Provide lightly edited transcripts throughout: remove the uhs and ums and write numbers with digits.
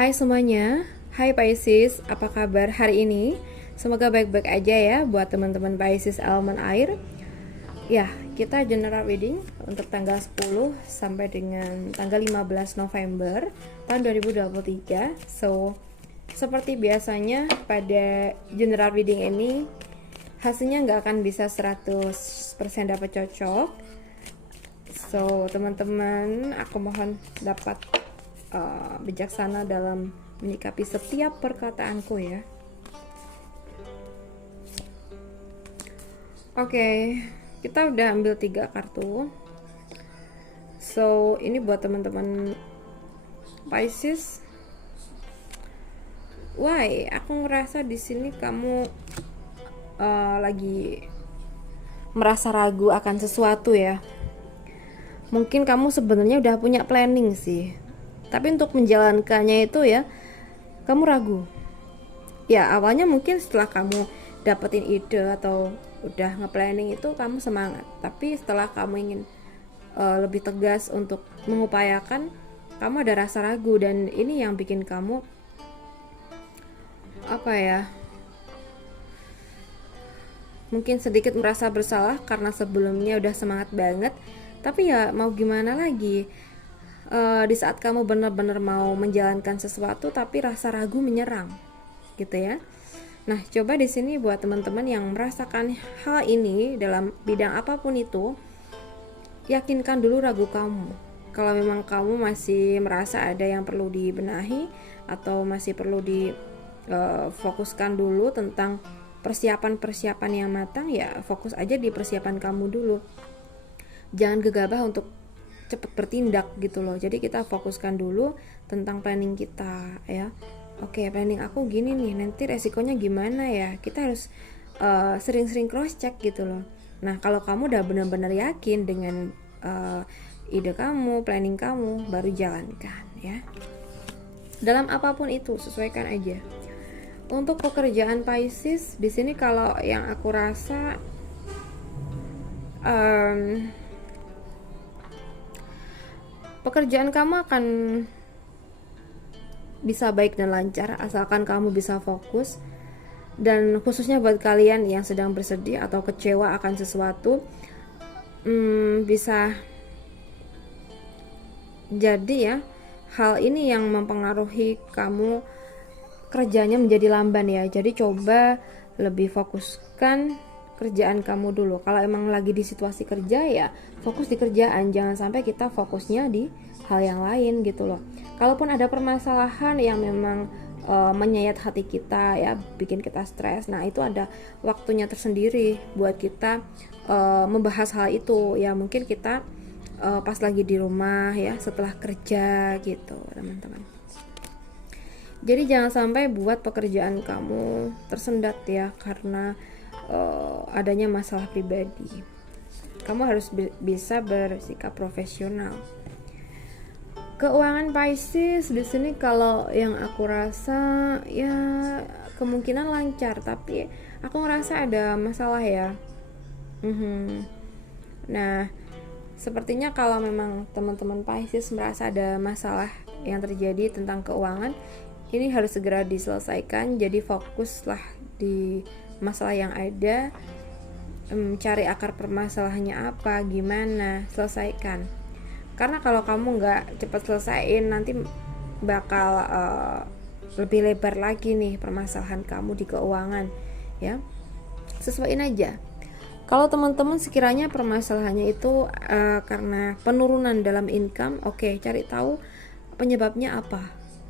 Hai semuanya, hai Pisces, apa kabar hari ini? Semoga baik-baik aja ya buat teman-teman Pisces elemen air. Ya, kita general reading untuk tanggal 10 sampai dengan tanggal 15 November tahun 2023. So, seperti biasanya pada general reading ini hasilnya nggak akan bisa 100% dapat cocok. So, teman-teman, aku mohon dapat bijaksana dalam menyikapi setiap perkataanku ya. Oke, kita udah ambil 3 kartu. So, ini buat teman-teman Pisces. Why? Aku ngerasa di sini kamu lagi merasa ragu akan sesuatu ya. Mungkin kamu sebenarnya udah punya planning sih, tapi untuk menjalankannya itu ya kamu ragu. Ya awalnya mungkin setelah kamu dapetin ide atau udah nge-planning itu kamu semangat, tapi setelah kamu ingin lebih tegas untuk mengupayakan, kamu ada rasa ragu, dan ini yang bikin kamu mungkin sedikit merasa bersalah karena sebelumnya udah semangat banget. Tapi ya mau gimana lagi, di saat kamu benar-benar mau menjalankan sesuatu tapi rasa ragu menyerang gitu ya. Nah, coba di sini buat teman-teman yang merasakan hal ini dalam bidang apapun itu, yakinkan dulu ragu kamu. Kalau memang kamu masih merasa ada yang perlu dibenahi atau masih perlu difokuskan dulu tentang persiapan-persiapan yang matang, ya fokus aja di persiapan kamu dulu. Jangan gegabah untuk cepat bertindak gitu loh. Jadi kita fokuskan dulu tentang planning kita ya. Oke, planning aku gini nih, nanti resikonya gimana ya. Kita harus sering-sering cross check gitu loh. Nah, kalau kamu udah benar-benar yakin dengan ide kamu, planning kamu, baru jalankan ya. Dalam apapun itu sesuaikan aja. Untuk pekerjaan Pisces di sini kalau yang aku rasa pekerjaan kamu akan bisa baik dan lancar asalkan kamu bisa fokus. Dan khususnya buat kalian yang sedang bersedih atau kecewa akan sesuatu, bisa jadi ya hal ini yang mempengaruhi kamu kerjanya menjadi lamban ya. Jadi coba lebih fokuskan kerjaan kamu dulu. Kalau emang lagi di situasi kerja ya fokus di kerjaan, jangan sampai kita fokusnya di hal yang lain gitu loh. Kalaupun ada permasalahan yang memang menyayat hati kita ya, bikin kita stres, nah itu ada waktunya tersendiri buat kita membahas hal itu ya. Mungkin kita pas lagi di rumah ya setelah kerja gitu teman-teman. Jadi jangan sampai buat pekerjaan kamu tersendat ya karena adanya masalah pribadi. Kamu harus bisa bersikap profesional. Keuangan Pisces di sini kalau yang aku rasa ya kemungkinan lancar, tapi aku ngerasa ada masalah ya. Nah, sepertinya kalau memang teman-teman Pisces merasa ada masalah yang terjadi tentang keuangan, ini harus segera diselesaikan. Jadi fokuslah di masalah yang ada, cari akar permasalahannya apa, gimana, selesaikan. Karena kalau kamu nggak cepat selesaiin, nanti bakal lebih lebar lagi nih permasalahan kamu di keuangan ya. Sesuaiin aja. Kalau teman-teman sekiranya permasalahannya itu karena penurunan dalam income, oke, cari tahu penyebabnya apa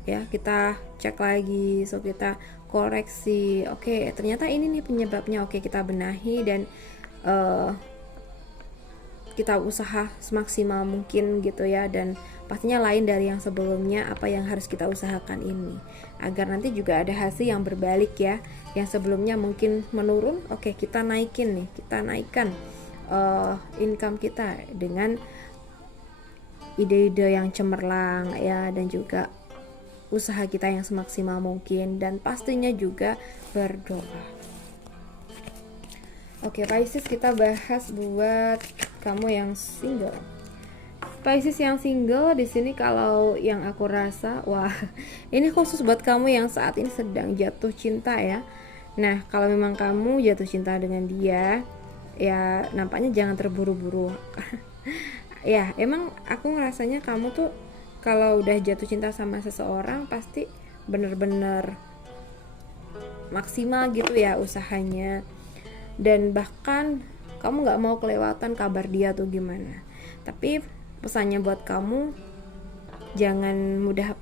ya. Kita cek lagi, so kita koreksi. Oke, ternyata ini nih penyebabnya. Oke, kita benahi dan kita usaha semaksimal mungkin gitu ya, dan pastinya lain dari yang sebelumnya. Apa yang harus kita usahakan ini agar nanti juga ada hasil yang berbalik ya. Yang sebelumnya mungkin menurun, oke kita naikin nih, kita naikkan income kita dengan ide-ide yang cemerlang ya, dan juga usaha kita yang semaksimal mungkin, dan pastinya juga berdoa. Oke Pisces, kita bahas buat kamu yang single. Pisces yang single di sini, kalau yang aku rasa, wah, ini khusus buat kamu yang saat ini sedang jatuh cinta ya. Nah, kalau memang kamu jatuh cinta dengan dia, ya nampaknya jangan terburu-buru. Ya, emang aku ngerasanya kamu tuh kalau udah jatuh cinta sama seseorang pasti bener-bener maksimal gitu ya usahanya, dan bahkan kamu nggak mau kelewatan kabar dia tuh gimana. Tapi pesannya buat kamu, jangan mudah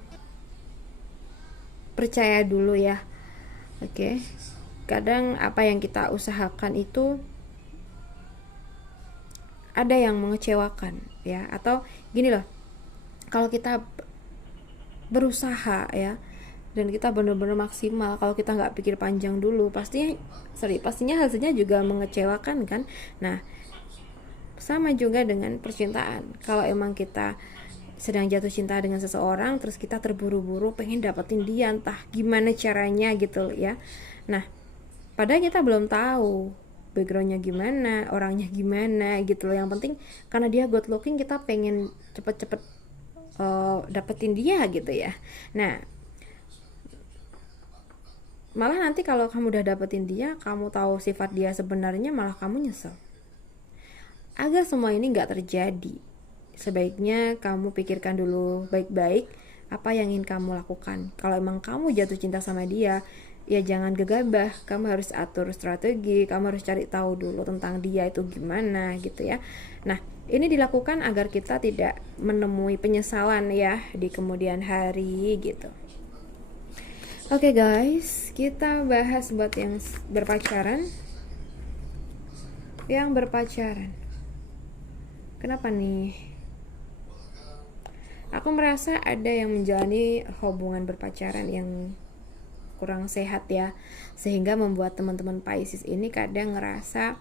percaya dulu ya. Oke, kadang apa yang kita usahakan itu ada yang mengecewakan ya. Atau gini loh, kalau kita berusaha ya dan kita benar-benar maksimal, kalau kita nggak pikir panjang dulu, pastinya hasilnya juga mengecewakan kan. Nah, sama juga dengan percintaan. Kalau emang kita sedang jatuh cinta dengan seseorang, terus kita terburu-buru pengen dapetin dia, entah gimana caranya gitu ya. Nah, padahal kita belum tahu backgroundnya gimana, orangnya gimana gitu loh. Yang penting karena dia good looking, kita pengen cepet-cepet dapetin dia gitu ya. Nah, malah nanti kalau kamu udah dapetin dia, kamu tahu sifat dia sebenarnya, malah kamu nyesel. Agar semua ini gak terjadi, sebaiknya kamu pikirkan dulu baik-baik apa yang ingin kamu lakukan. Kalau emang kamu jatuh cinta sama dia, ya jangan gegabah, kamu harus atur strategi, kamu harus cari tahu dulu tentang dia itu gimana gitu ya. Nah, ini dilakukan agar kita tidak menemui penyesalan ya di kemudian hari gitu. Oke guys, kita bahas buat yang berpacaran. Kenapa nih? Aku merasa ada yang menjalani hubungan berpacaran yang kurang sehat ya, sehingga membuat teman-teman Pisces ini kadang ngerasa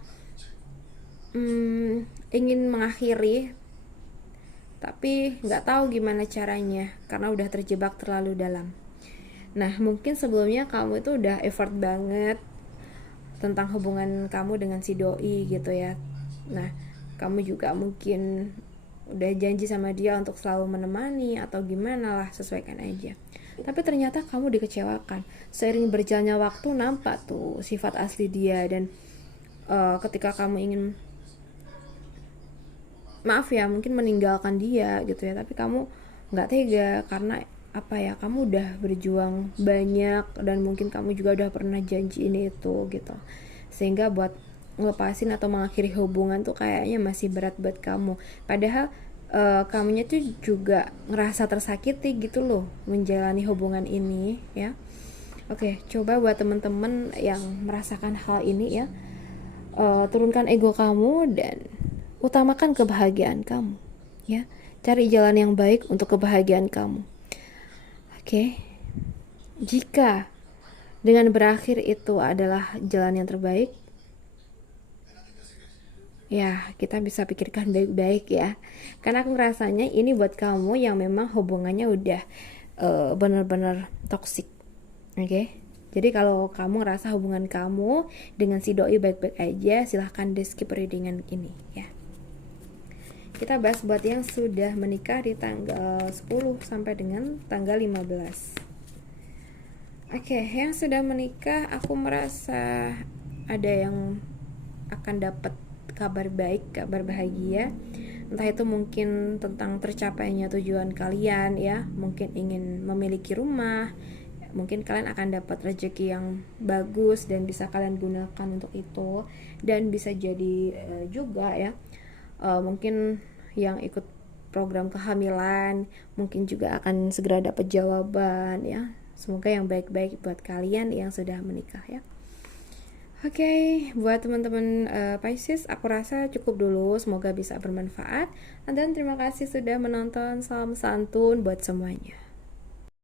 ingin mengakhiri, tapi nggak tahu gimana caranya karena udah terjebak terlalu dalam. Nah, mungkin sebelumnya kamu itu udah effort banget tentang hubungan kamu dengan si doi gitu ya. Nah, kamu juga mungkin udah janji sama dia untuk selalu menemani atau gimana lah, sesuaikan aja. Tapi ternyata kamu dikecewakan. Seiring berjalannya waktu nampak tuh sifat asli dia, dan ketika kamu ingin mungkin meninggalkan dia gitu ya, tapi kamu nggak tega karena apa ya, kamu udah berjuang banyak dan mungkin kamu juga udah pernah janji ini itu gitu, sehingga buat ngelepasin atau mengakhiri hubungan tuh kayaknya masih berat buat kamu. Padahal kamunya tuh juga ngerasa tersakiti gitu loh menjalani hubungan ini ya. Oke, coba buat temen-temen yang merasakan hal ini ya, turunkan ego kamu dan utamakan kebahagiaan kamu ya. Cari jalan yang baik untuk kebahagiaan kamu. Oke, jika dengan berakhir itu adalah jalan yang terbaik, ya kita bisa pikirkan baik-baik ya. Karena aku ngerasanya ini buat kamu yang memang hubungannya udah benar-benar toksik. Oke, jadi kalau kamu ngerasa hubungan kamu dengan si doi baik-baik aja, silahkan di skip readingan ini ya. Kita bahas buat yang sudah menikah di tanggal 10 sampai dengan tanggal 15. Oke, yang sudah menikah, aku merasa ada yang akan dapat kabar baik, kabar bahagia. Entah itu mungkin tentang tercapainya tujuan kalian ya, mungkin ingin memiliki rumah, mungkin kalian akan dapat rezeki yang bagus dan bisa kalian gunakan untuk itu. Dan bisa jadi juga ya, mungkin yang ikut program kehamilan mungkin juga akan segera dapat jawaban ya. Semoga yang baik-baik buat kalian yang sudah menikah ya. Oke, buat teman-teman Pisces, aku rasa cukup dulu. Semoga bisa bermanfaat. Dan terima kasih sudah menonton. Salam santun buat semuanya.